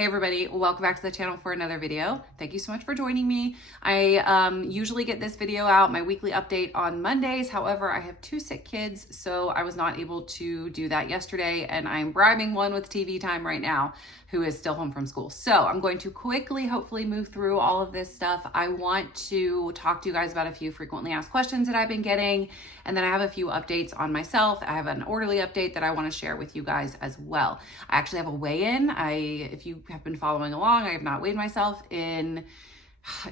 Hey everybody, welcome back to the channel for another video. Thank you so much for joining me. I usually get this video out, my weekly update, on Mondays. However, I have 2 sick kids, so I was not able to do that yesterday, and I'm bribing one with TV time right now who is still home from school. So I'm going to quickly, hopefully, move through all of this stuff. I want to talk to you guys about a few frequently asked questions that I've been getting, and then I have a few updates on myself. I have an orderly update that I want to share with you guys as well. I actually have a weigh-in. If you have been following along, I have not weighed myself in,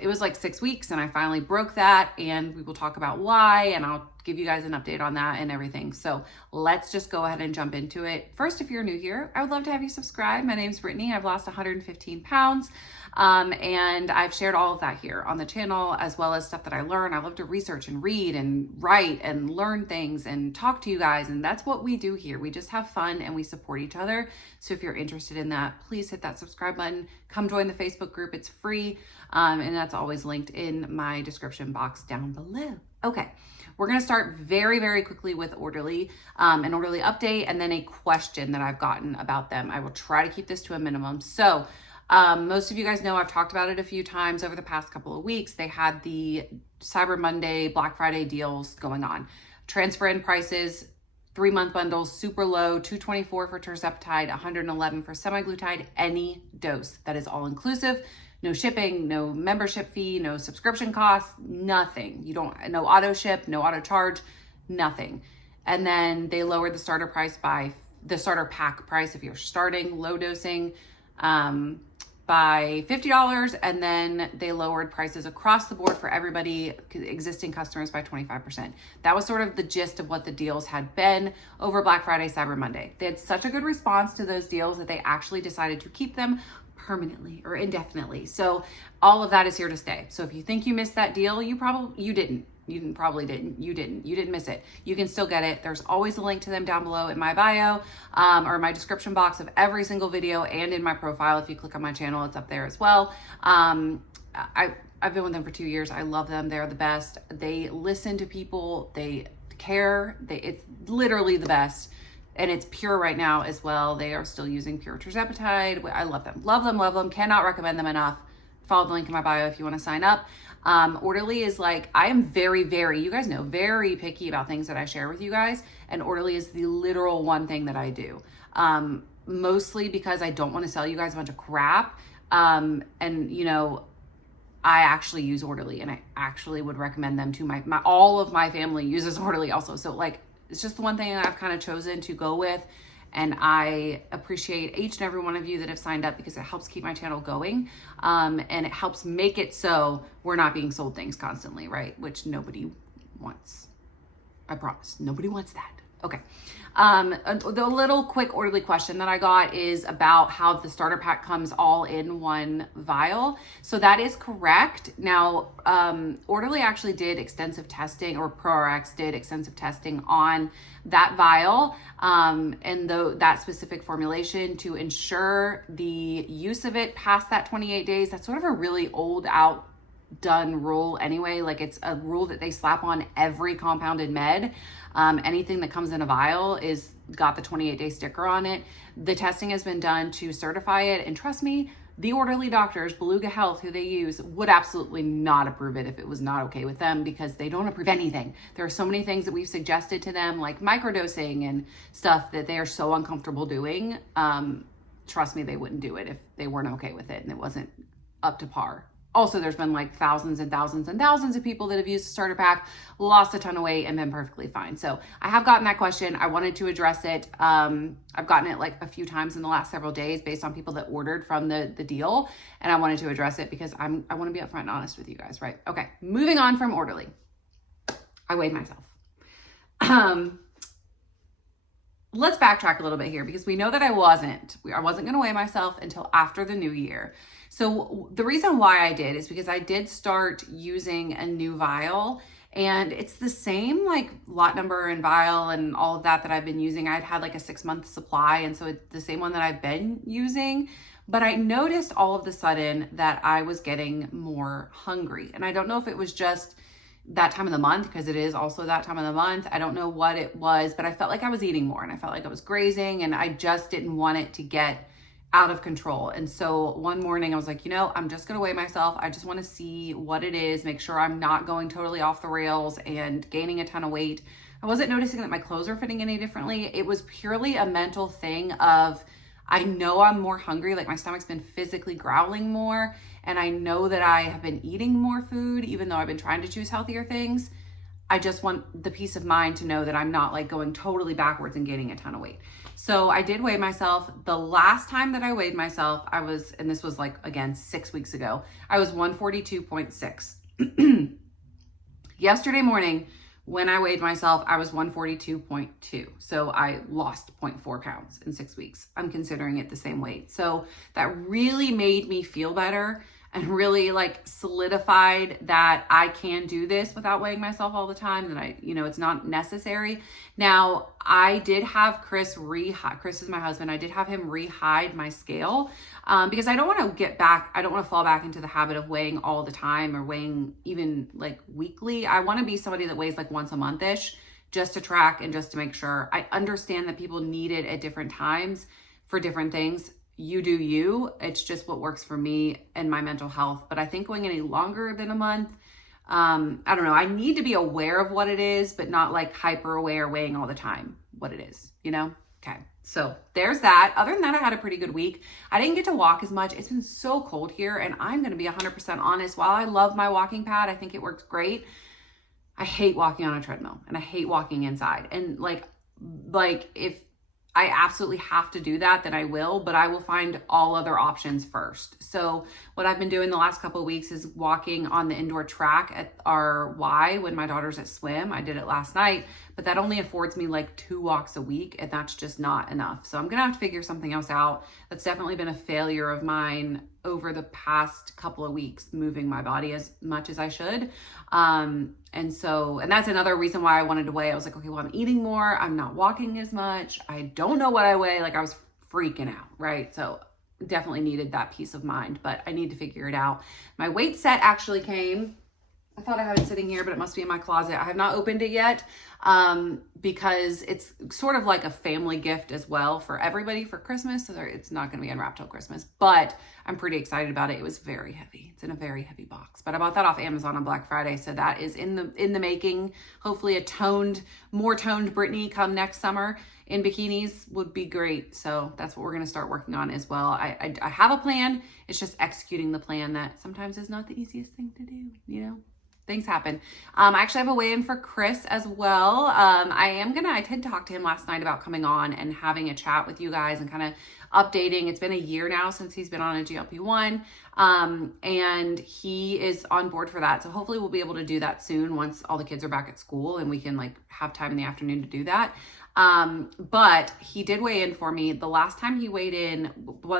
it was like 6 weeks, and I finally broke that, and we will talk about why, and I'll give you guys an update on that and everything. So let's just go ahead and jump into it. First, if you're new here, I would love to have you subscribe. My name's Brittany. I've lost 115 pounds. And I've shared all of that here on the channel, as well as stuff that I learn. I love to research and read and write and learn things and talk to you guys. And that's what we do here. We just have fun and we support each other. So if you're interested in that, please hit that subscribe button. Come join the Facebook group. It's free. And that's always linked in my description box down below. Okay. We're going to start very, very quickly with Orderly, an Orderly update, and then a question that I've gotten about them. I will try to keep this to a minimum. So most of you guys know I've talked about it a few times over the past couple of weeks. They had the Cyber Monday, Black Friday deals going on. Transfer in prices, 3-month bundles, super low, $224 for tirzepatide, $111 for semaglutide, any dose. That is all inclusive. No shipping, no membership fee, no subscription costs, nothing. No auto ship, no auto charge, nothing. And then they lowered the starter price by the starter pack price if you're starting low dosing by $50. And then they lowered prices across the board for everybody, existing customers, by 25%. That was sort of the gist of what the deals had been over Black Friday, Cyber Monday. They had such a good response to those deals that they actually decided to keep them permanently or indefinitely. So all of that is here to stay. So if you think you missed that deal, you didn't miss it. You can still get it. There's always a link to them down below in my bio or my description box of every single video, and in my profile. If you click on my channel, it's up there as well. I've been with them for 2 years. I love them. They're the best. They listen to people. They care. It's literally the best. And it's pure right now as well. They are still using pure tirzepatide. I love them. Love them, love them. Cannot recommend them enough. Follow the link in my bio if you want to sign up. Orderly is like, I am very, you guys know, very picky about things that I share with you guys. And Orderly is the literal one thing that I do. Mostly because I don't want to sell you guys a bunch of crap. And you know, I actually use Orderly, and I actually would recommend them to all of my family uses Orderly also. So like, it's just the one thing I've kind of chosen to go with. And I appreciate each and every one of you that have signed up, because it helps keep my channel going. And it helps make it so we're not being sold things constantly, right? Which nobody wants. I promise. Nobody wants that. Okay. The little quick Orderly question that I got is about how the starter pack comes all in one vial. So that is correct. Now, Orderly actually did extensive testing, or ProRx did extensive testing on that vial and that specific formulation to ensure the use of it past that 28 days. That's sort of a really old, outdone rule anyway. Like, it's a rule that they slap on every compounded med. Anything that comes in a vial is got the 28-day sticker on it. The testing has been done to certify it. And trust me, the Orderly doctors, Beluga Health, who they use, would absolutely not approve it if it was not okay with them, because they don't approve anything. There are so many things that we've suggested to them, like microdosing and stuff, that they are so uncomfortable doing. Trust me, they wouldn't do it if they weren't okay with it and it wasn't up to par. Also, there's been like thousands and thousands and thousands of people that have used a starter pack, lost a ton of weight, and been perfectly fine. So I have gotten that question. I wanted to address it. I've gotten it like a few times in the last several days based on people that ordered from the deal. And I wanted to address it because I want to be upfront and honest with you guys, right? Okay, moving on from Orderly. I weighed myself. Let's backtrack a little bit here, because we know that I wasn't going to weigh myself until after the new year. So the reason why I did is because I did start using a new vial, and it's the same like lot number and vial and all of that I've been using. I'd had like a 6-month supply, and so it's the same one that I've been using. But I noticed all of a sudden that I was getting more hungry. And I don't know if it was just that time of the month, because it is also that time of the month. I don't know what it was, but I felt like I was eating more, and I felt like I was grazing, and I just didn't want it to get out of control. And so one morning I was like, I'm just going to weigh myself. I just want to see what it is, make sure I'm not going totally off the rails and gaining a ton of weight. I wasn't noticing that my clothes are fitting any differently. It was purely a mental thing of, I know I'm more hungry, like my stomach's been physically growling more, and I know that I have been eating more food, even though I've been trying to choose healthier things. I just want the peace of mind to know that I'm not like going totally backwards and gaining a ton of weight. So I did weigh myself. The last time that I weighed myself, and this was like, again, 6 weeks ago, I was 142.6. Yesterday morning, when I weighed myself, I was 142.2. So I lost 0.4 pounds in 6 weeks. I'm considering it the same weight. So that really made me feel better and really like solidified that I can do this without weighing myself all the time, that it's not necessary. Now, I did have Chris is my husband. I did have him re-hide my scale because I don't want to fall back into the habit of weighing all the time or weighing even like weekly. I want to be somebody that weighs like once a month-ish, just to track and just to make sure. I understand that people need it at different times for different things. You do you. It's just what works for me and my mental health. But I think going any longer than a month, I don't know. I need to be aware of what it is, but not like hyper aware, weighing all the time what it is, Okay. So there's that. Other than that, I had a pretty good week. I didn't get to walk as much. It's been so cold here, and I'm going to be 100% honest. While I love my walking pad, I think it works great. I hate walking on a treadmill, and I hate walking inside. And like if I absolutely have to do that, then I will, but I will find all other options first. So what I've been doing the last couple of weeks is walking on the indoor track at our Y when my daughter's at swim. I did it last night, but that only affords me like 2 walks a week, and that's just not enough. So I'm going to have to figure something else out. That's definitely been a failure of mine over the past couple of weeks, moving my body as much as I should. And that's another reason why I wanted to weigh. I was like, okay, well, I'm eating more. I'm not walking as much. I don't know what I weigh. Like I was freaking out, right? So definitely needed that peace of mind, but I need to figure it out. My weight set actually came. I thought I had it sitting here, but it must be in my closet. I have not opened it yet because it's sort of like a family gift as well for everybody for Christmas. So it's not going to be unwrapped till Christmas, but I'm pretty excited about it. It was very heavy. It's in a very heavy box, but I bought that off Amazon on Black Friday. So that is in the making. Hopefully a more toned Brittany come next summer in bikinis would be great. So that's what we're going to start working on as well. I have a plan. It's just executing the plan that sometimes is not the easiest thing to do, Things happen. I actually have a weigh-in for Chris as well. I did talk to him last night about coming on and having a chat with you guys and kind of updating. It's been a year now since he's been on a GLP-1, and he is on board for that. So hopefully we'll be able to do that soon once all the kids are back at school and we can like have time in the afternoon to do that. But he did weigh in for me. The last time he weighed in,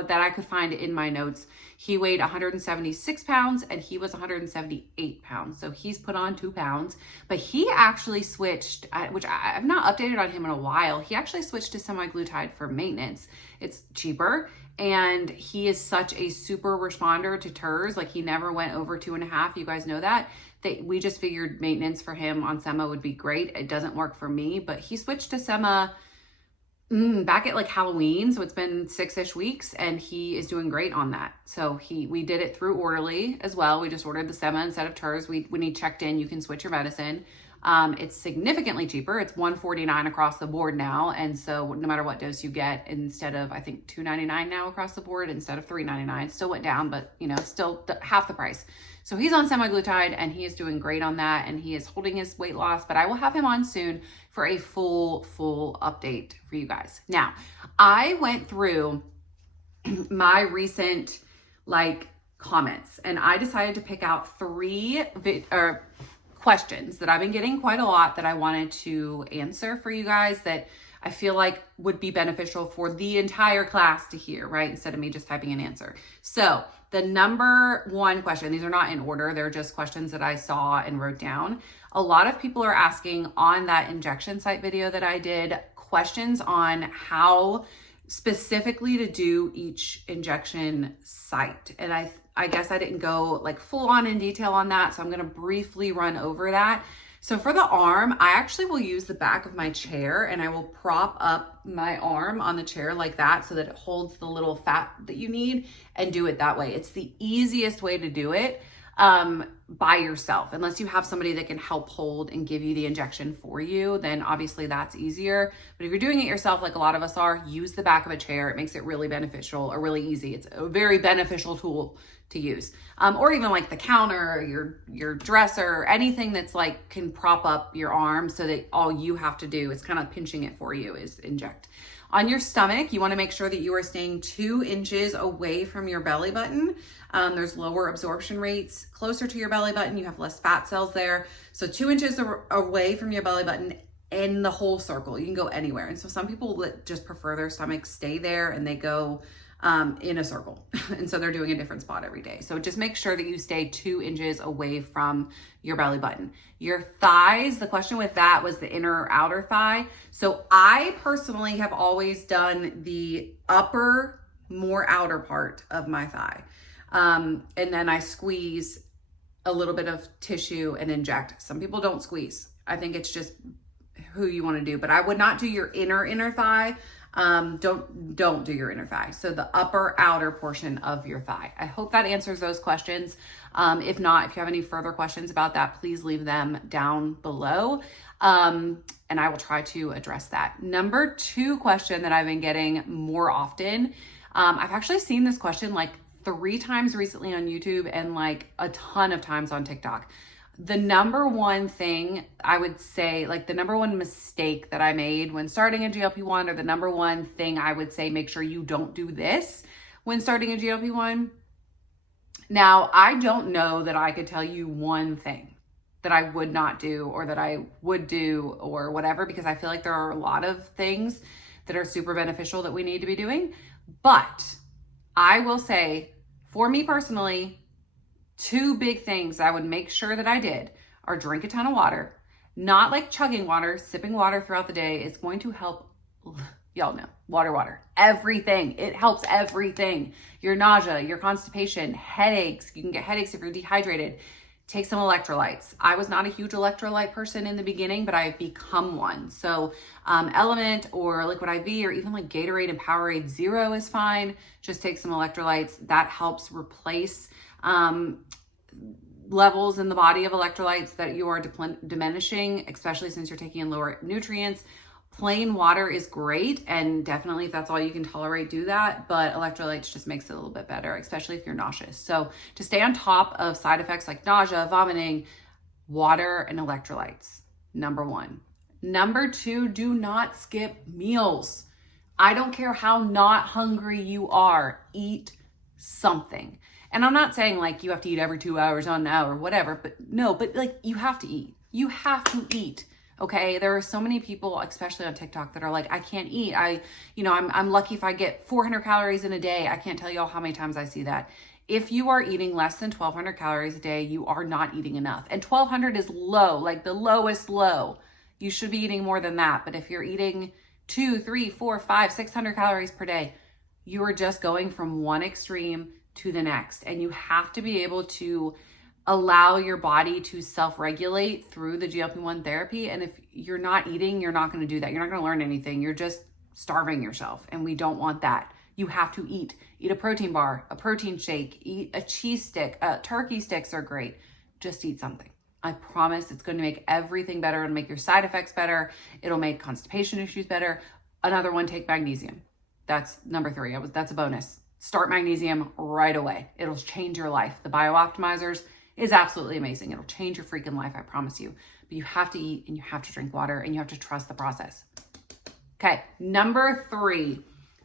that I could find in my notes, he weighed 176 pounds and he was 178 pounds. So he's put on 2 pounds, but he actually switched, which I've not updated on him in a while. He actually switched to semaglutide for maintenance. It's cheaper. And he is such a super responder to TERS. Like he never went over 2.5. You guys know that. We just figured maintenance for him on Sema would be great. It doesn't work for me, but he switched to Sema back at like Halloween. So it's been 6-ish weeks and he is doing great on that. So we did it through Orderly as well. We just ordered the Sema instead of TERS. When he checked in, you can switch your medicine. It's significantly cheaper. It's $149 across the board now. And so no matter what dose you get, instead of, I think $299 now across the board, instead of $399, it still went down, but still half the price. So he's on semaglutide and he is doing great on that. And he is holding his weight loss, but I will have him on soon for a full update for you guys. Now, I went through my recent comments and I decided to pick out 3 questions that I've been getting quite a lot that I wanted to answer for you guys that I feel like would be beneficial for the entire class to hear, right? Instead of me just typing an answer. So the number 1 question, these are not in order. They're just questions that I saw and wrote down. A lot of people are asking on that injection site video that I did questions on how specifically to do each injection site. And I guess I didn't go full on in detail on that. So I'm going to briefly run over that. So for the arm, I actually will use the back of my chair and I will prop up my arm on the chair like that so that it holds the little fat that you need and do it that way. It's the easiest way to do it by yourself. Unless you have somebody that can help hold and give you the injection for you, then obviously that's easier. But if you're doing it yourself, like a lot of us are, use the back of a chair. It makes it really beneficial or really easy. It's a very beneficial tool to use. Or even like the counter, your dresser, anything that's like can prop up your arm so that all you have to do is kind of pinching it for you is inject. On your stomach, you want to make sure that you are staying 2 inches away from your belly button. There's lower absorption rates closer to your belly button. You have less fat cells there. So 2 inches away from your belly button in the whole circle. You can go anywhere. And so some people just prefer their stomach stay there and they go in a circle. And so they're doing a different spot every day. So just make sure that you stay 2 inches away from your belly button. Your thighs, the question with that was the inner or outer thigh. So I personally have always done the upper, more outer part of my thigh. And then I squeeze a little bit of tissue and inject. Some people don't squeeze. I think it's just who you want to do, but I would not do your inner thigh. Don't do your inner thigh. So the upper outer portion of your thigh. I hope that answers those questions. If not, if you have any further questions about that, please leave them down below. And I will try to address that. Number 2 question that I've been getting more often. I've actually seen this question like 3 times recently on YouTube and like a ton of times on TikTok. The number one thing I would say, like the number one mistake that I made when starting a GLP-1, or the number one thing I would say, make sure you don't do this when starting a GLP-1. Now, I don't know that I could tell you one thing that I would not do or that I would do or whatever, because I feel like there are a lot of things that are super beneficial that we need to be doing. But I will say, for me personally, 2 big things I would make sure that I did are drink a ton of water, not like chugging water, sipping water throughout the day is going to help. Y'all know, water, everything. It helps everything. Your nausea, your constipation, headaches. You can get headaches if you're dehydrated. Take some electrolytes. I was not a huge electrolyte person in the beginning, but I've become one. So Element or Liquid IV or even like Gatorade and Powerade Zero is fine. Just take some electrolytes. That helps replace levels in the body of electrolytes that you are diminishing, especially since you're taking in lower nutrients. Plain water is great, and definitely if that's all you can tolerate, do that, but electrolytes just makes it a little bit better, especially if you're nauseous. So to stay on top of side effects like nausea, vomiting, water and electrolytes, number 1. Number 2, do not skip meals. I don't care how not hungry you are, eat something. And I'm not saying like you have to eat every 2 hours on an hour, whatever, but no, but like you have to eat. You have to eat. Okay. There are so many people, especially on TikTok, that are like, I can't eat. I'm lucky if I get 400 calories in a day. I can't tell y'all how many times I see that. If you are eating less than 1,200 calories a day, you are not eating enough. And 1,200 is low, like the lowest low. You should be eating more than that. But if you're eating 200, 300, 400, 500, 600 calories per day, you are just going from one extreme to the next. And you have to be able to allow your body to self-regulate through the GLP-1 therapy. And if you're not eating, you're not going to do that. You're not going to learn anything. You're just starving yourself. And we don't want that. You have to eat. Eat a protein bar, a protein shake, eat a cheese stick. Turkey sticks are great. Just eat something. I promise it's going to make everything better. It'll make your side effects better. It'll make constipation issues better. Another one, take magnesium. That's number 3. That's a bonus. Start magnesium right away. It'll change your life. The Biooptimizers is absolutely amazing. It'll change your freaking life, I promise you. But you have to eat and you have to drink water and you have to trust the process. Okay, number 3.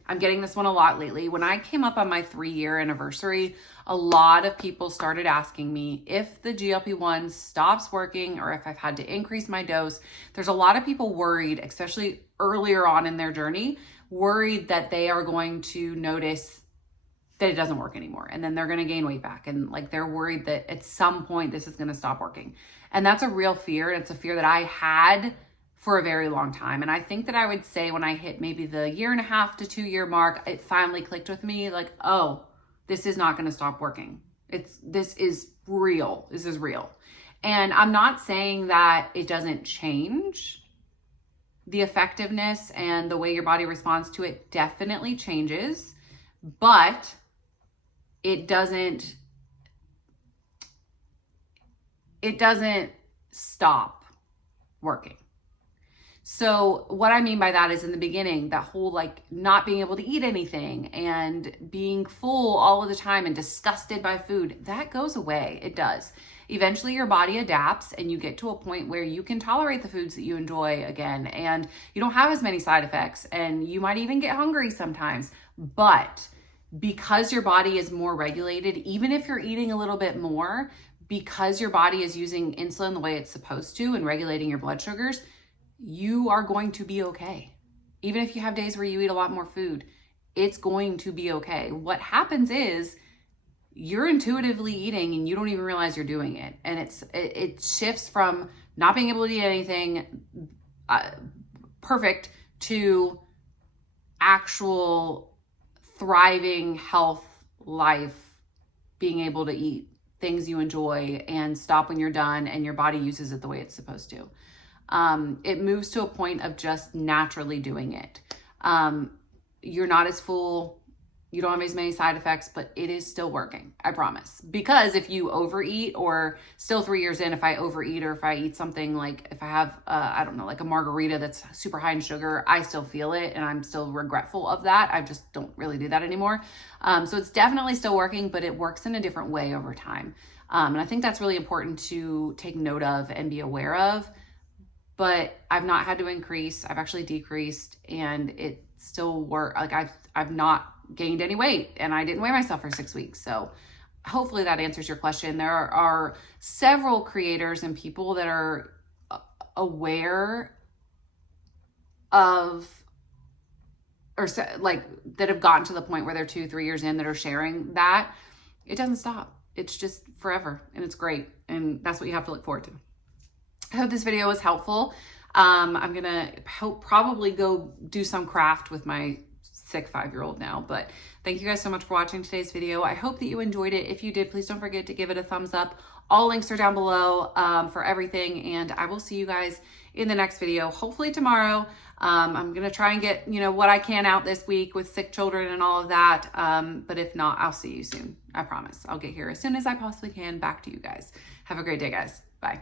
I'm getting this one a lot lately. When I came up on my 3-year anniversary, a lot of people started asking me if the GLP-1 stops working or if I've had to increase my dose. There's a lot of people worried, especially earlier on in their journey, worried that they are going to notice that it doesn't work anymore. And then they're going to gain weight back. And like, they're worried that at some point this is going to stop working. And that's a real fear. And it's a fear that I had for a very long time. And I think that I would say when I hit maybe the 1.5 to 2 year mark, it finally clicked with me like, oh, this is not going to stop working. This is real. This is real. And I'm not saying that it doesn't change. The effectiveness and the way your body responds to it definitely changes, but it doesn't stop working. So what I mean by that is in the beginning, that whole like not being able to eat anything and being full all of the time and disgusted by food, that goes away. It does. Eventually your body adapts and you get to a point where you can tolerate the foods that you enjoy again, and you don't have as many side effects, and you might even get hungry sometimes. But because your body is more regulated, even if you're eating a little bit more, because your body is using insulin the way it's supposed to and regulating your blood sugars, you are going to be okay. Even if you have days where you eat a lot more food, it's going to be okay. What happens is you're intuitively eating and you don't even realize you're doing it. And it shifts from not being able to eat anything perfect to actual thriving health life, being able to eat things you enjoy and stop when you're done and your body uses it the way it's supposed to. It moves to a point of just naturally doing it. You're not as full, you don't have as many side effects, but it is still working, I promise. Because if you overeat, or still 3 years in, if I overeat or if I eat something like, if I have, I don't know, like a margarita that's super high in sugar, I still feel it and I'm still regretful of that. I just don't really do that anymore. So it's definitely still working, but it works in a different way over time. And I think that's really important to take note of and be aware of. But I've not had to increase. I've actually decreased, and it still works. Like I've not gained any weight, and I didn't weigh myself for 6 weeks. So hopefully that answers your question. There are several creators and people that are aware of, or like that have gotten to the point where they're 2-3 years in, that are sharing that. It doesn't stop. It's just forever, and it's great. And that's what you have to look forward to. I hope this video was helpful. I'm gonna probably go do some craft with my sick 5-year-old now, but thank you guys so much for watching today's video. I hope that you enjoyed it. If you did, please don't forget to give it a thumbs up. All links are down below for everything, and I will see you guys in the next video, hopefully tomorrow. I'm gonna try and get what I can out this week with sick children and all of that, but if not, I'll see you soon. I promise. I'll get here as soon as I possibly can back to you guys. Have a great day, guys. Bye.